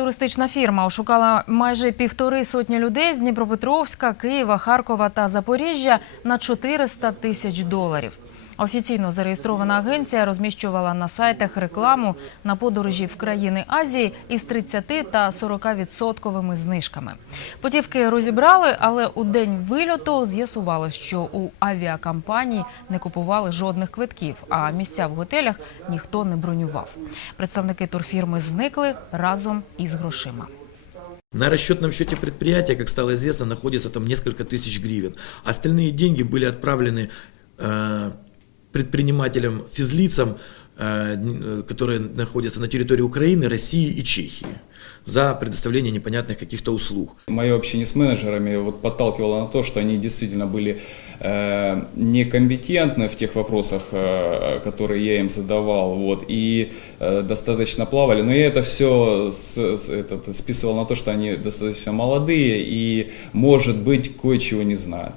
Туристична фірма ошукала майже півтори сотні людей з Дніпропетровська, Києва, Харкова та Запоріжжя на 400 тисяч доларів. Офіційно зареєстрована агенція розміщувала на сайтах рекламу на подорожі в країни Азії із 30 та 40 відсотковими знижками. Путівки розібрали, але у день вильоту з'ясувало, що у авіакомпанії не купували жодних квитків, а місця в готелях ніхто не бронював. Представники турфірми зникли разом із грошима. На расчетном счете предприятия, как стало известно, находится там несколько тысяч гривен. Остальные деньги были отправлены э, предпринимателям, физлицам, э, н- э, которые находятся на территории Украины, России и Чехии за предоставление непонятных каких-то услуг. Мое общение с менеджерами вот подталкивало на то, что они действительно были э, некомпетентны в тех вопросах, э, которые я им задавал, вот, и э, достаточно плавали. Но я это все с, с- этот, списывал на то, что они достаточно молодые и, может быть, кое-чего не знают.